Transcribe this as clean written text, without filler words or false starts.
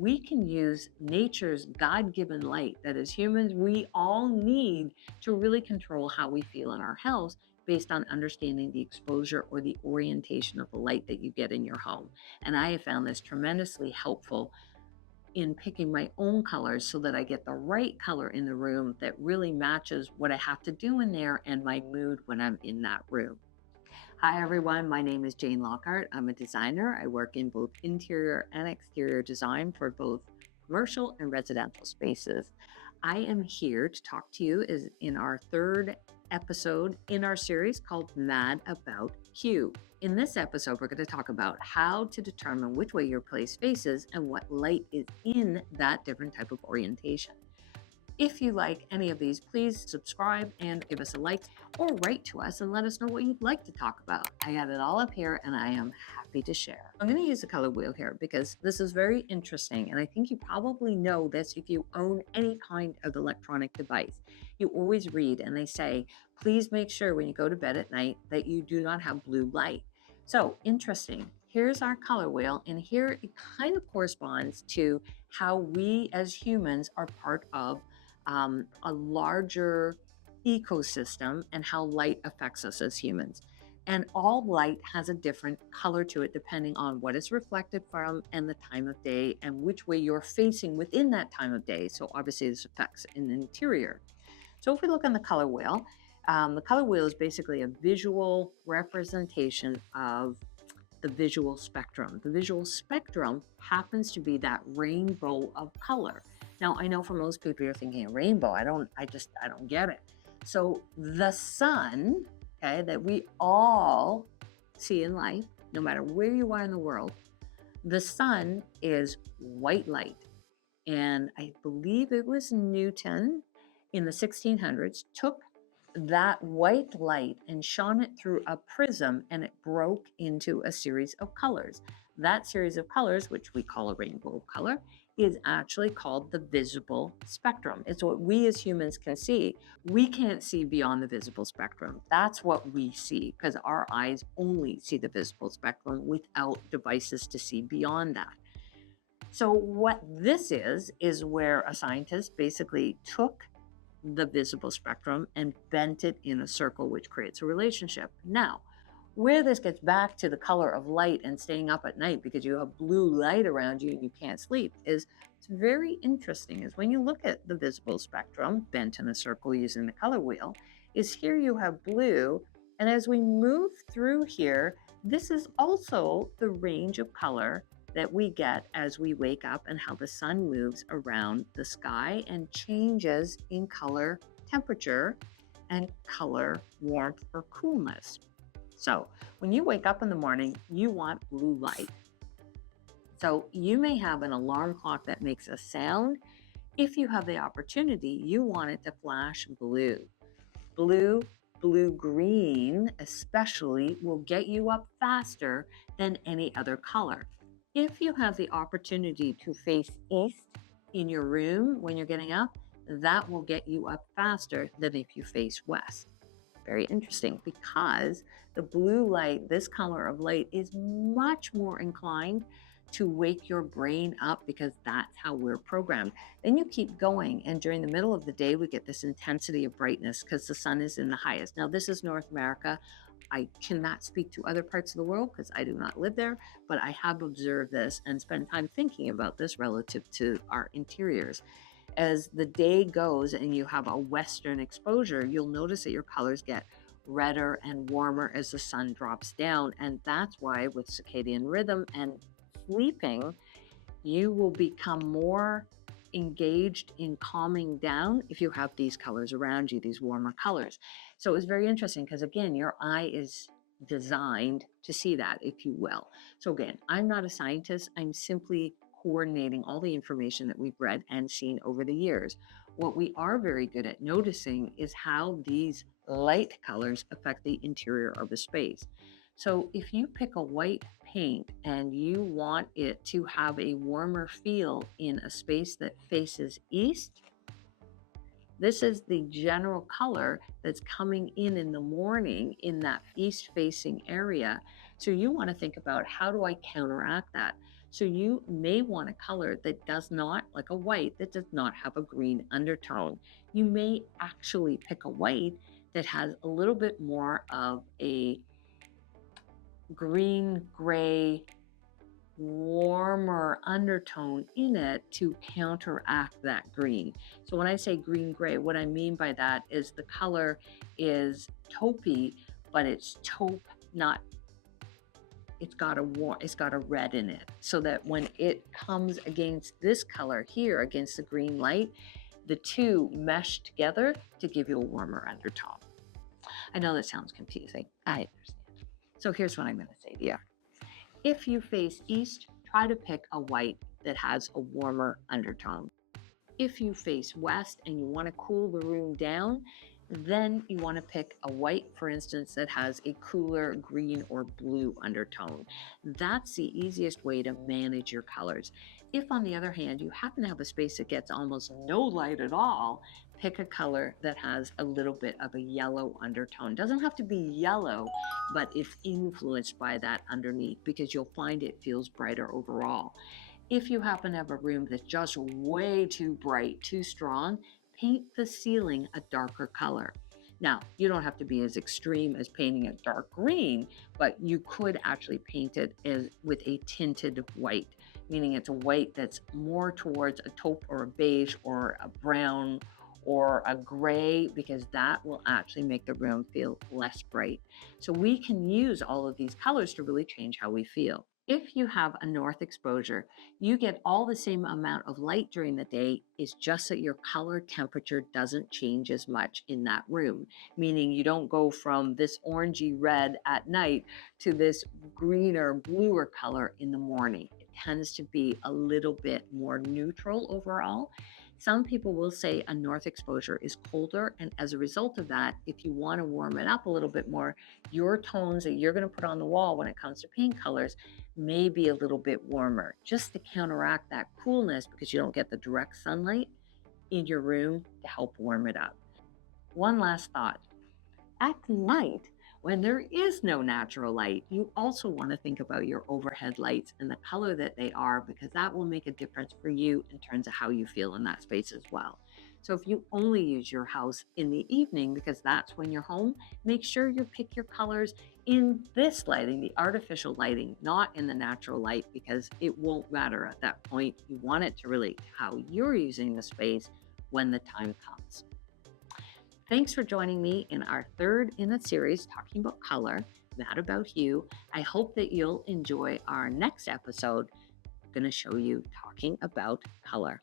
we can use nature's God-given light that as humans we all need to really control how we feel in our house based on understanding the exposure or the orientation of the light that you get in your home. And I have found this tremendously helpful in picking my own colors so that I get the right color in the room that really matches what I have to do in there and my mood when I'm in that room. Hi, everyone. My name is Jane Lockhart. I'm a designer. I work in both interior and exterior design for both commercial and residential spaces. I am here to talk to you is in our third episode in our series called Mad About Hue. In this episode, we're going to talk about how to determine which way your place faces and what light is in that different type of orientation. If you like any of these, please subscribe and give us a like or write to us and let us know what you'd like to talk about. I got it all up here and I am happy to share. I'm going to use the color wheel here because this is very interesting. And I think you probably know this if you own any kind of electronic device. You always read and they say, please make sure when you go to bed at night that you do not have blue light. So interesting. Here's our color wheel, and here it kind of corresponds to how we as humans are part of a larger ecosystem and how light affects us as humans. And all light has a different color to it depending on what it's reflected from and the time of day and which way you're facing within that time of day. So obviously this affects in the interior. So if we look on the color wheel is basically a visual representation of the visual spectrum. The visual spectrum happens to be that rainbow of color. Now, I know for most people you're thinking a rainbow. I don't get it. So the sun, okay, that we all see in life, no matter where you are in the world, the sun is white light. And I believe it was Newton in the 1600s took that white light and shone it through a prism and it broke into a series of colors. That series of colors, which we call a rainbow color, is actually called the visible spectrum. It's what we as humans can see. We can't see beyond the visible spectrum. That's what we see because our eyes only see the visible spectrum without devices to see beyond that. So what this is where a scientist basically took the visible spectrum and bent it in a circle, which creates a relationship. Now, where this gets back to the color of light and staying up at night because you have blue light around you and you can't sleep is it's very interesting is when you look at the visible spectrum bent in a circle using the color wheel is here you have blue. And as we move through here, this is also the range of color that we get as we wake up and how the sun moves around the sky and changes in color, temperature, and color warmth or coolness. So when you wake up in the morning, you want blue light. So you may have an alarm clock that makes a sound. If you have the opportunity, you want it to flash blue. Blue-green especially will get you up faster than any other color. If you have the opportunity to face east in your room when you're getting up, that will get you up faster than if you face west. Very interesting because the blue light, this color of light, is much more inclined to wake your brain up because that's how we're programmed. Then you keep going, and during the middle of the day, we get this intensity of brightness because the sun is in the highest. Now, this is North America. I cannot speak to other parts of the world because I do not live there, but I have observed this and spent time thinking about this relative to our interiors. As the day goes and you have a western exposure, you'll notice that your colors get redder and warmer as the sun drops down. And that's why with circadian rhythm and sleeping, you will become more engaged in calming down if you have these colors around you, these warmer colors. So it was very interesting because again, your eye is designed to see that, if you will. So again, I'm not a scientist. I'm simply coordinating all the information that we've read and seen over the years. What we are very good at noticing is how these light colors affect the interior of a space. So if you pick a white paint and you want it to have a warmer feel in a space that faces east, this is the general color that's coming in the morning in that east facing area. So you want to think about how do I counteract that? So you may want a color that does not, like a white, that does not have a green undertone. You may actually pick a white that has a little bit more of a green, gray, warmer undertone in it to counteract that green. So when I say green gray, what I mean by that is the color is taupey, but it's taupe, not, it's got a red in it, so that when it comes against this color here, against the green light, the two mesh together to give you a warmer undertone. I know that sounds confusing. I understand. So here's what I'm going to say to you. If you face east, try to pick a white that has a warmer undertone. If you face west and you want to cool the room down, then you want to pick a white, for instance, that has a cooler green or blue undertone. That's the easiest way to manage your colors. If, on the other hand, you happen to have a space that gets almost no light at all, pick a color that has a little bit of a yellow undertone. Doesn't have to be yellow, but it's influenced by that underneath, because you'll find it feels brighter overall. If you happen to have a room that's just way too bright, too strong, paint the ceiling a darker color. Now, you don't have to be as extreme as painting it dark green, but you could actually paint it with a tinted white, meaning it's a white that's more towards a taupe or a beige or a brown or a gray, because that will actually make the room feel less bright. So we can use all of these colors to really change how we feel. If you have a north exposure, you get all the same amount of light during the day. It's just that your color temperature doesn't change as much in that room, meaning you don't go from this orangey red at night to this greener, bluer color in the morning. It tends to be a little bit more neutral overall. Some people will say a north exposure is colder, and as a result of that, if you want to warm it up a little bit more, your tones that you're going to put on the wall when it comes to paint colors may be a little bit warmer, just to counteract that coolness, because you don't get the direct sunlight in your room to help warm it up. One last thought. At night, when there is no natural light, you also want to think about your overhead lights and the color that they are, because that will make a difference for you in terms of how you feel in that space as well. So if you only use your house in the evening because that's when you're home, make sure you pick your colors in this lighting, the artificial lighting, not in the natural light, because it won't matter at that point. You want it to relate to how you're using the space when the time comes. Thanks for joining me in our third in the series talking about color, That About Hue. I hope that you'll enjoy our next episode. I'm going to show you talking about color.